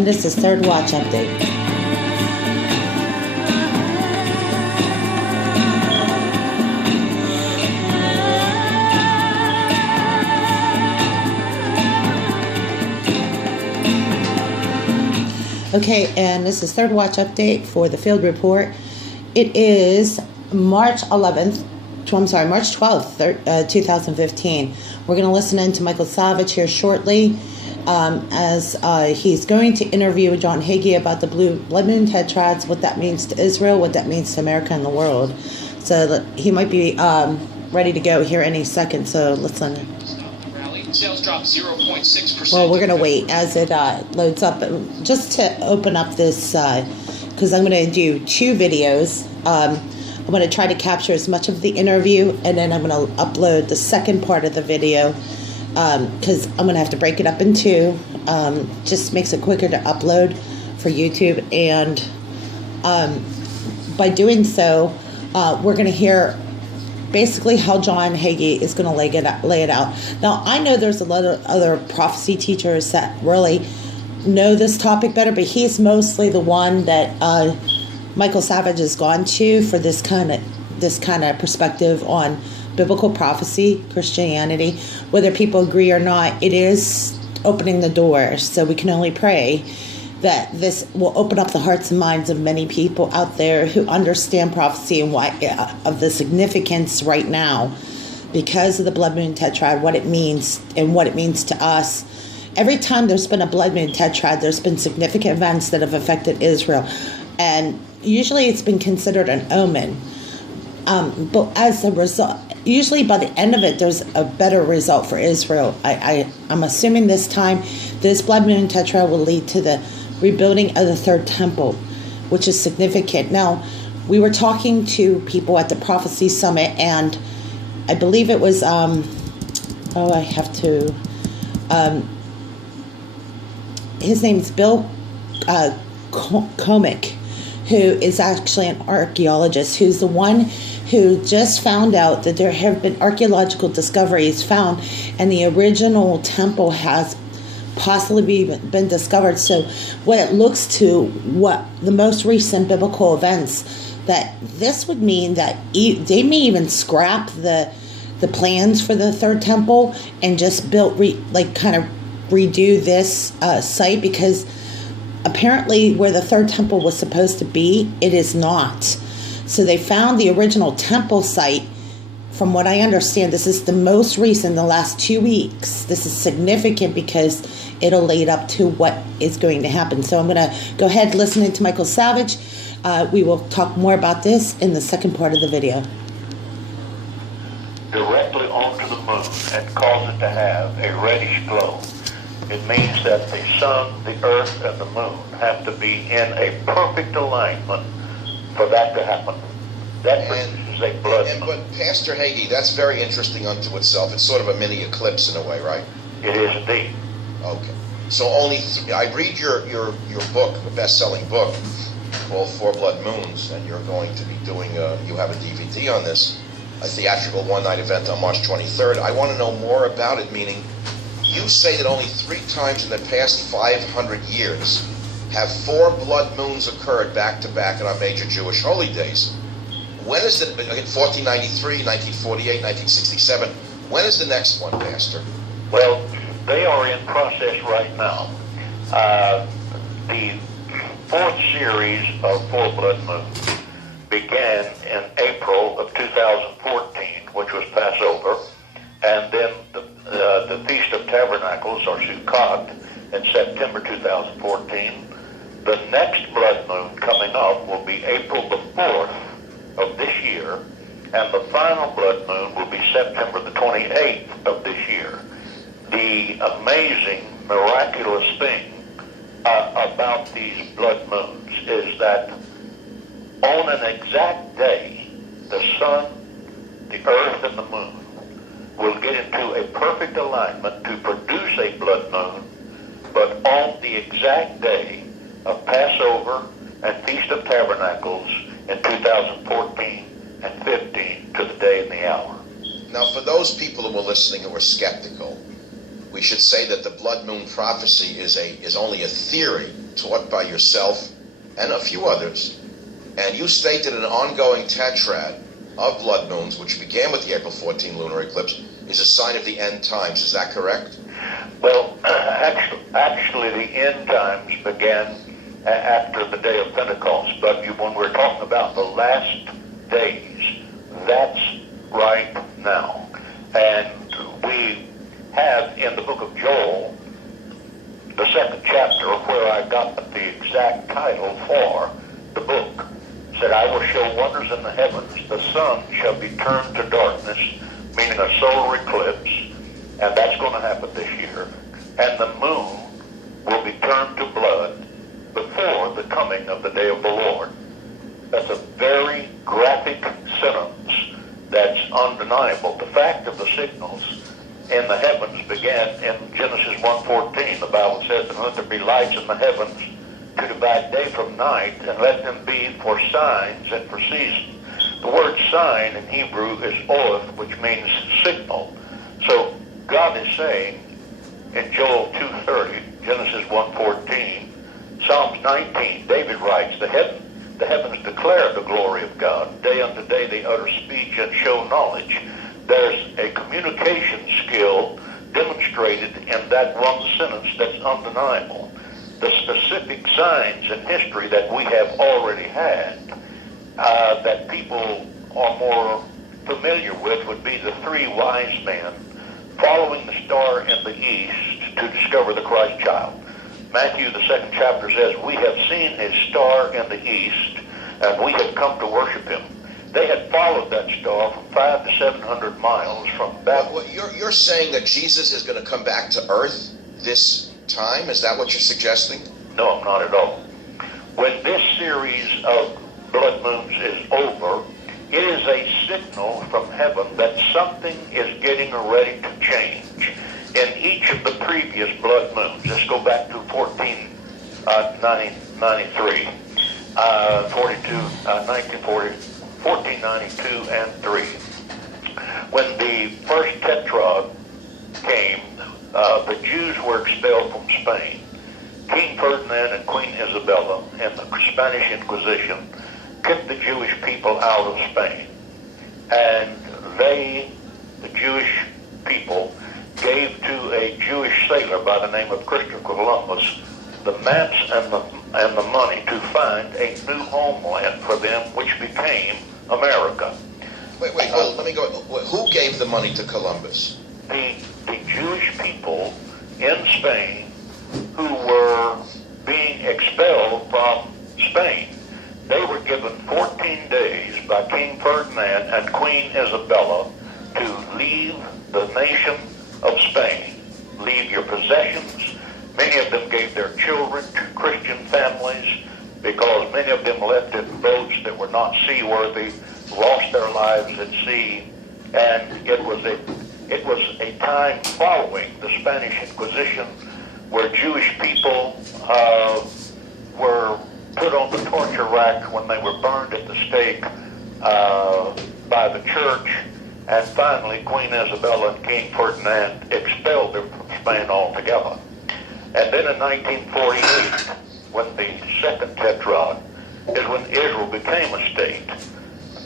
and this is Third Watch Update. Okay, and this is Third Watch Update for the Field Report. It is March 12th, 2015. We're going to listen in to Michael Savage here shortly as he's going to interview John Hagee about the blood moon tetrads, what that means to Israel, what that means to America and the world. So he might be ready to go here any second, so listen. Sales dropped 0.6%. Well, we're going to wait as it loads up. Just to open up this, because I'm going to do two videos. I'm going to try to capture as much of the interview, and then I'm going to upload the second part of the video, because I'm going to have to break it up in two. Just makes it quicker to upload for YouTube, and by doing so, we're going to hear basically how John Hagee is going to lay it out. Now, I know there's a lot of other prophecy teachers that really know this topic better, but he's mostly the one that Michael Savage has gone to for this kind of perspective on biblical prophecy, Christianity. Whether people agree or not, it is opening the door. So we can only pray that this will open up the hearts and minds of many people out there who understand prophecy and why of the significance right now because of the blood moon tetrad, what it means and what it means to us. Every time there's been a blood moon tetrad, there's been significant events that have affected Israel, and usually it's been considered an omen. But as a result, usually by the end of it, there's a better result for Israel. I'm assuming this time, this blood moon tetrad will lead to the rebuilding of the third temple, which is significant. Now, we were talking to people at the Prophecy Summit, and I believe it was, his name's Bill Comic, who is actually an archaeologist, who's the one who just found out that there have been archaeological discoveries found, and the original temple has possibly been discovered. So what it looks to, what the most recent biblical events, that this would mean that they may even scrap the plans for the third temple and just redo this site, because apparently where the third temple was supposed to be, it is not. So they found the original temple site. From what I understand, this is the most recent, the last 2 weeks. This is significant because it'll lead up to what is going to happen. So I'm going to go ahead listening to Michael Savage. We will talk more about this in the second part of the video. Directly onto the moon and cause it to have a reddish glow. It means that the sun, the earth, and the moon have to be in a perfect alignment for that to happen. That produces a blood moon. But Pastor Hagee, that's very interesting unto itself. It's sort of a mini eclipse in a way, right? It is indeed. Okay. So I read your book, a best-selling book called Four Blood Moons, and you're going to be doing, you have a DVD on this, a theatrical one-night event on March 23rd. I want to know more about it, meaning you say that only 3 times in the past 500 years have 4 blood moons occurred back-to-back on major Jewish holy days. When is it, 1493, 1948, 1967, when is the next one, Pastor? Well, they are in process right now. The 4th series of 4 blood moons began in April of 2014, which was Passover, and then the Feast of Tabernacles, or Sukkot, in September 2014. The next blood moon coming up will be April the 4th of this year, and the final blood moon will be September the 28th of this year. The amazing, miraculous thing about these blood moons is that on an exact day, the sun, the earth, and the moon will get into a perfect alignment to produce a blood moon, but on the exact day of Passover and Feast of Tabernacles in 2014 and 15 to the day and the hour. Now, for those people who were listening who were skeptical, we we should say that the blood moon prophecy is only a theory taught by yourself and a few others, and you state that an ongoing tetrad of blood moons, which began with the April 14 lunar eclipse, is a sign of the end times. Is that correct? Well, actually, the end times began after the day of Pentecost, but when we're talking about the last days, that's right now. And we have in the book of Joel, the 2nd chapter, where I got the exact title for the book, said, I will show wonders in the heavens. The sun shall be turned to darkness, meaning a solar eclipse, and that's going to happen this year. And the moon will be turned to blood before the coming of the day of the Lord. That's a very graphic sentence that's undeniable. The fact of the signals in the heavens began in Genesis 1:14. The Bible says, and let there be lights in the heavens to divide day from night, and let them be for signs and for seasons. The word sign in Hebrew is oath, which means signal. So God is saying in Joel 2:30, Genesis 1:14, Psalms 19, David writes, the heavens declare the glory of God. Day unto day they utter speech and show knowledge. There's a communication skill demonstrated in that one sentence that's undeniable. The specific signs in history that we have already had, that people are more familiar with, would be the 3 wise men following the star in the east to discover the Christ child. Matthew, the 2nd chapter, says, we have seen his star in the east, and we have come to worship him. They had followed that star from 500 to 700 miles from Babylon. Well, you're saying that Jesus is going to come back to earth this time? Is that what you're suggesting? No, I'm not at all. When this series of blood moons is over, it is a signal from heaven that something is getting ready to change. In each of the previous blood moons, let's go back to 1493, 1492 and 3. When the first tetrad came, the Jews were expelled from Spain. King Ferdinand and Queen Isabella in the Spanish Inquisition kicked the Jewish people out of Spain. And they, the Jewish people, gave to a Jewish sailor by the name of Christopher Columbus the maps and the money to find a new homeland for them, which became America. Wait, well, let me go. Who gave the money to Columbus? The Jewish people in Spain who were being expelled from Spain. They were given 14 days by King Ferdinand and Queen Isabella to leave the nation of Spain, leave your possessions. Many of them gave their children to Christian families because many of them left in boats that were not seaworthy, lost their lives at sea, and it was a time following the Spanish Inquisition where Jewish people were put on the torture rack when they were burned at the stake by the church, and finally Queen Isabella and King Ferdinand expelled them from Spain altogether. And then in 1948, when the 2nd tetrad is when Israel became a state.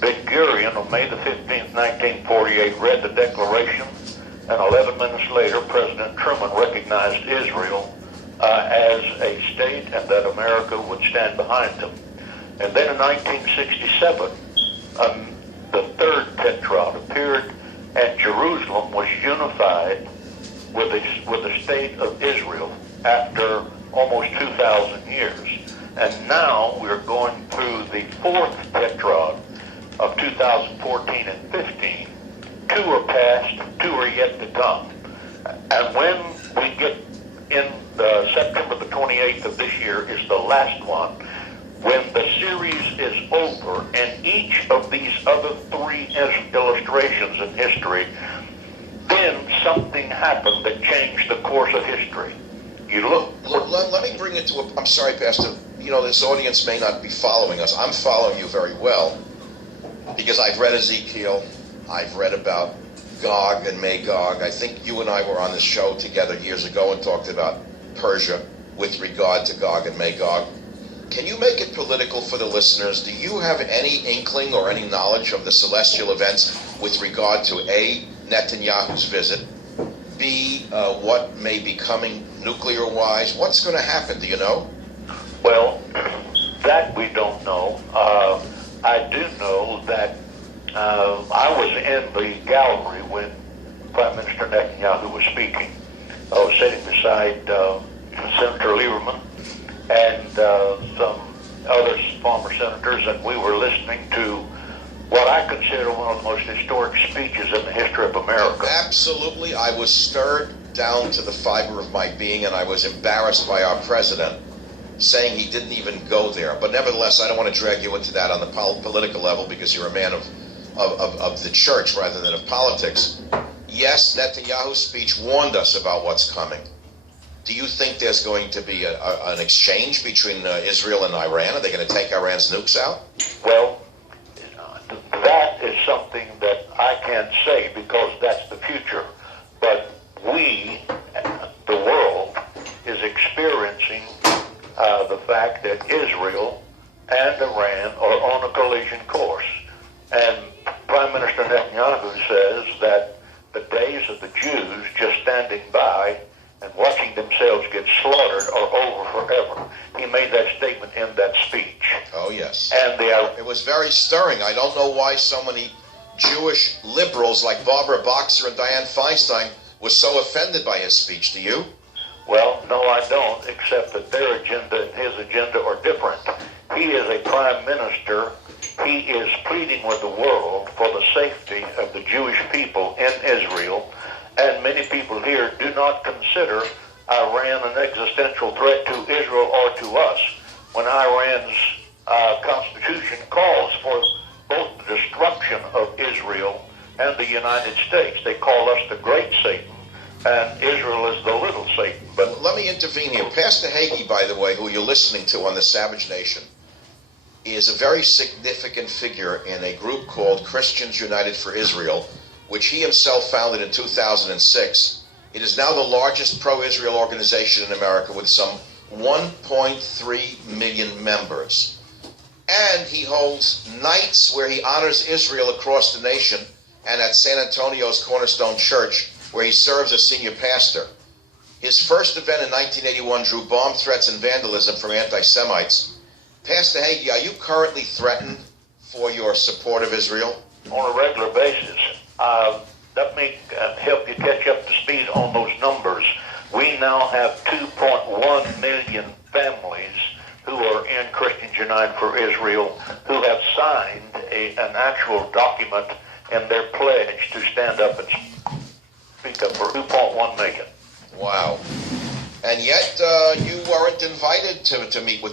Ben-Gurion on May the 15th, 1948 read the Declaration, and 11 minutes later President Truman recognized Israel as a state and that America would stand behind them. And then in 1967, the 3rd tetrad appeared, and Jerusalem was unified with the state of Israel after almost 2,000 years. And now we're going through the 4th tetrad of 2014 and 15. 2 are past, 2 are yet to come. And when we get in September the 28th of this year is the last one, when the series is over and each of these other 3 illustrations in history, then something happened that changed the course of history. You look. Let me bring it to I'm sorry, Pastor. You know, this audience may not be following us. I'm following you very well because I've read Ezekiel. I've read about Gog and Magog. I think you and I were on the show together years ago and talked about Persia with regard to Gog and Magog. Can you make it political for the listeners? Do you have any inkling or any knowledge of the celestial events with regard to A, Netanyahu's visit, B, what may be coming nuclear-wise? What's going to happen? Do you know? Well, that we don't know. I do know that I was in the gallery when Prime Minister Netanyahu was speaking. I was sitting beside Senator Lieberman and some other former senators, and we were listening to what I consider one of the most historic speeches in the history of America. Absolutely. I was stirred down to the fiber of my being, and I was embarrassed by our president saying he didn't even go there. But nevertheless, I don't want to drag you into that on the political level because you're a man of the church rather than of politics. Yes, Netanyahu's speech warned us about what's coming. Do you think there's going to be an exchange between Israel and Iran? Are they going to take Iran's nukes out? Well, that is something that I can't say because that's the future. But we, the world, is experiencing the fact that Israel and Iran are on a collision course. And Prime Minister Netanyahu says that the days of the Jews just standing by and watching themselves get slaughtered are over forever. He made that statement in that speech. Oh, yes. And it was very stirring. I don't know why so many Jewish liberals like Barbara Boxer and Dianne Feinstein were so offended by his speech. Do you? Well, no, I don't, except that their agenda and his agenda are different. He is a prime minister. He is pleading with the world for the safety of the Jewish people in Israel. And many people here do not consider Iran an existential threat to Israel or to us, when Iran's constitution calls for both the destruction of Israel and the United States. They call us the great Satan, and Israel is the little Satan. But let me intervene here. Pastor Hagee, by the way, who you're listening to on the Savage Nation, is a very significant figure in a group called Christians United for Israel, which he himself founded in 2006. It is now the largest pro-Israel organization in America with some 1.3 million members. And he holds nights where he honors Israel across the nation and at San Antonio's Cornerstone Church, where he serves as senior pastor. His first event in 1981 drew bomb threats and vandalism from anti-Semites. Pastor Hagee, are you currently threatened for your support of Israel? On a regular basis. Let me help you catch up to speed on those numbers. We now have 2.1 million families who are in Christians United for Israel who have signed an actual document in their pledge to stand up and speak up for 2.1 million. Wow. And yet you weren't invited to meet with